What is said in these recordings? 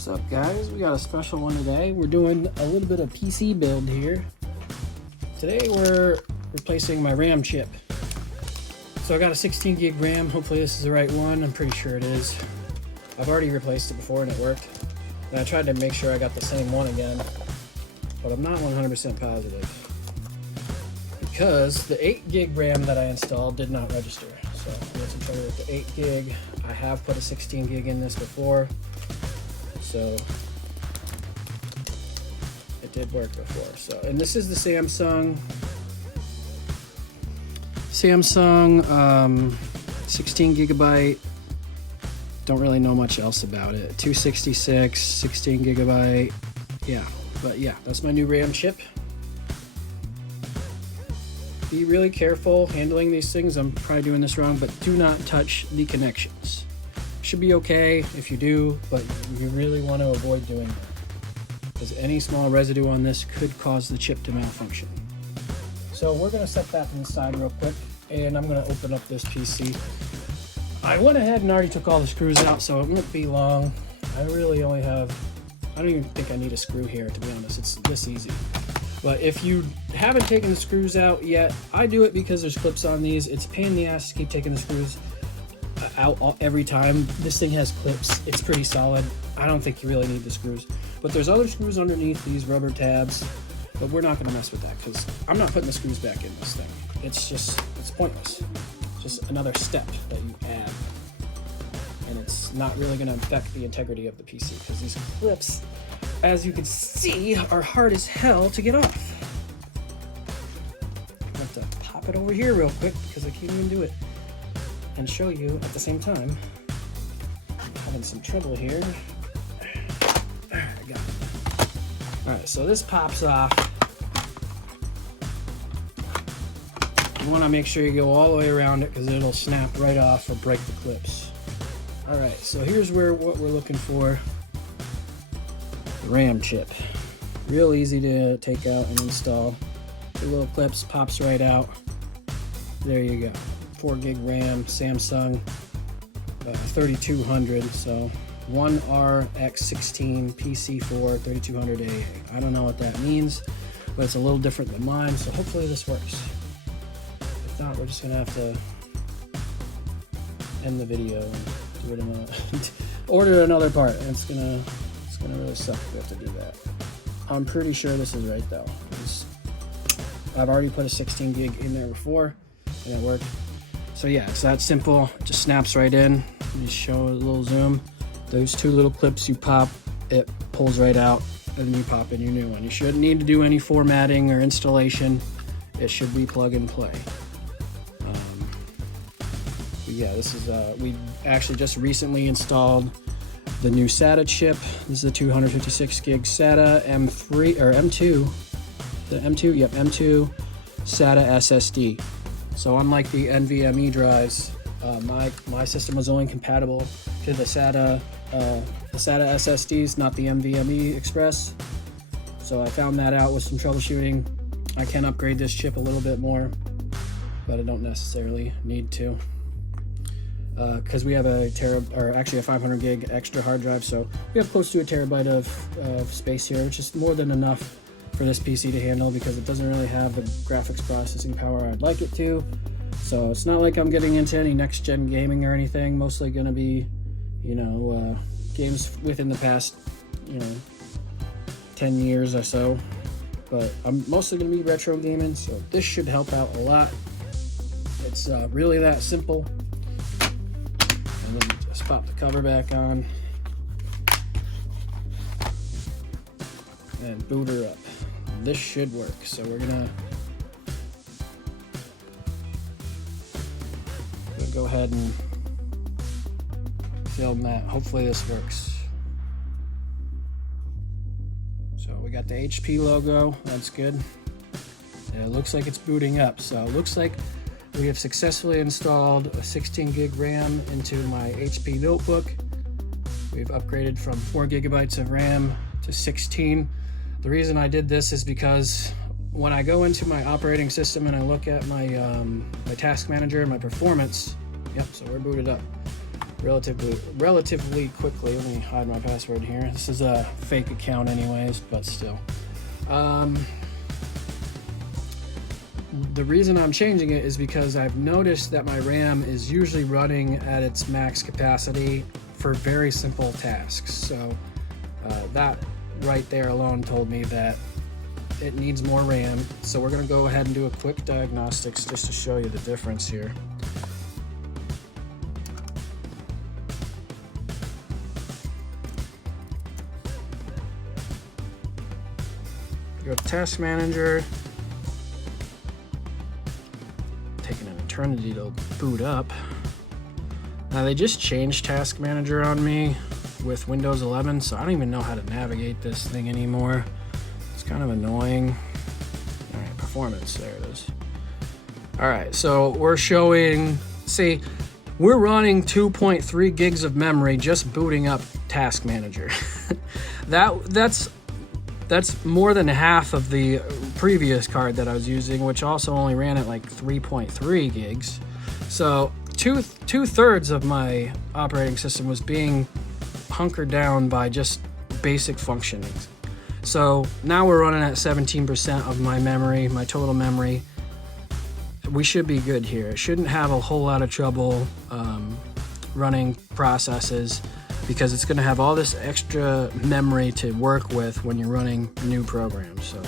What's up, guys? We got a special one today. We're doing a little bit of PC build here. Today we're replacing my RAM chip. So I got a 16 gig RAM. Hopefully this is the right one. I'm pretty sure it is. I've already replaced it before and it worked. And I tried to make sure I got the same one again, but I'm not 100% positive because the 8 gig RAM that I installed did not register. So let's try with the 8 gig. I have put a 16 gig in this before, so it did work before. So, and this is the Samsung 16 gigabyte. Don't really know much else about it. 266, 16 gigabyte. Yeah, but yeah, that's my new RAM chip. Be really careful handling these things. I'm probably doing this wrong, but do not touch the connections. Should be okay if you do, but you really want to avoid doing that because any small residue on this could cause the chip to malfunction. So we're going to set that to the side real quick, and I'm going to open up this PC. I went ahead and already took all the screws out, so it won't be long. I really only have, I don't even think I need a screw here, to be honest. It's this easy. But if you haven't taken the screws out yet, I do it because there's clips on these. It's a pain in the ass to keep taking the screws out every time. This thing has clips. It's pretty solid. I don't think you really need the screws. But there's other screws underneath these rubber tabs, but we're not gonna mess with that because I'm not putting the screws back in this thing. It's pointless. It's just another step that you add. And it's not really gonna affect the integrity of the PC because these clips, as you can see, are hard as hell to get off. I have to pop it over here real quick because I can't even do it and show you at the same time. I'm having some trouble here. There, I got it. Alright, so this pops off. You want to make sure you go all the way around it because it'll snap right off or break the clips. Alright, so here's what we're looking for. RAM chip. Real easy to take out and install. The little clips, pops right out. There you go. 4 gig RAM, Samsung 3200. So 1RX16 PC4 3200AA. I don't know what that means, but it's a little different than mine. So hopefully this works. If not, we're just gonna have to end the video and do it in order another part. It's gonna really suck if we have to do that. I'm pretty sure this is right though. I've already put a 16 gig in there before and it worked. So yeah, it's that simple. It just snaps right in. You show a little zoom. Those 2 little clips you pop, it pulls right out, and then you pop in your new one. You shouldn't need to do any formatting or installation. It should be plug and play. But yeah, this is we actually just recently installed the new SATA chip. This is a 256 gig SATA M3 or M2. The M2, yep, M2 SATA SSD. So unlike the NVMe drives, my system was only compatible to the SATA SSDs, not the NVMe Express. So I found that out with some troubleshooting. I can upgrade this chip a little bit more, but I don't necessarily need to. Because we have a 500 gig extra hard drive, so we have close to a terabyte of space here, which is more than enough for this PC to handle because it doesn't really have the graphics processing power I'd like it to. So it's not like I'm getting into any next gen gaming or anything. Mostly going to be, games within the past, 10 years or so. But I'm mostly going to be retro gaming, so this should help out a lot. It's really that simple. And then just pop the cover back on and boot her up. This should work. So we're gonna go ahead and film that. Hopefully this works. So we got the HP logo. That's good. And it looks like it's booting up. So it looks like we have successfully installed a 16 gig RAM into my HP notebook. We've upgraded from 4 gigabytes of RAM to 16. The reason I did this is because when I go into my operating system and I look at my my task manager and my performance, yep, so we're booted up. relatively quickly. Let me hide my password here. This is a fake account anyways, but still. The reason I'm changing it is because I've noticed that my RAM is usually running at its max capacity for very simple tasks. So that right there alone told me that it needs more RAM. So we're gonna go ahead and do a quick diagnostics just to show you the difference here. Go to Task Manager. Taking an eternity to boot up. Now they just changed Task Manager on me with Windows 11, so I don't even know how to navigate this thing anymore. It's kind of annoying. All right, performance, there it is. All right, so we're showing, see, we're running 2.3 gigs of memory just booting up Task Manager. That's more than half of the previous card that I was using, which also only ran at like 3.3 gigs. So two-thirds of my operating system was being hunkered down by just basic functionings. So now we're running at 17% of my memory, my total memory. We should be good here. It shouldn't have a whole lot of trouble running processes, because it's going to have all this extra memory to work with when you're running new programs. So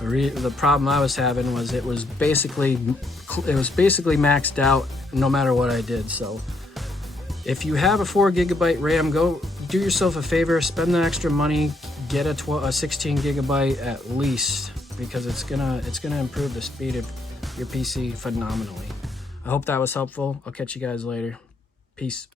the problem I was having was it was basically maxed out no matter what I did. So if you have a 4 gigabyte RAM, go do yourself a favor, spend the extra money, get a 16 gigabyte at least, because it's gonna improve the speed of your PC phenomenally. I hope that was helpful. I'll catch you guys later. Peace.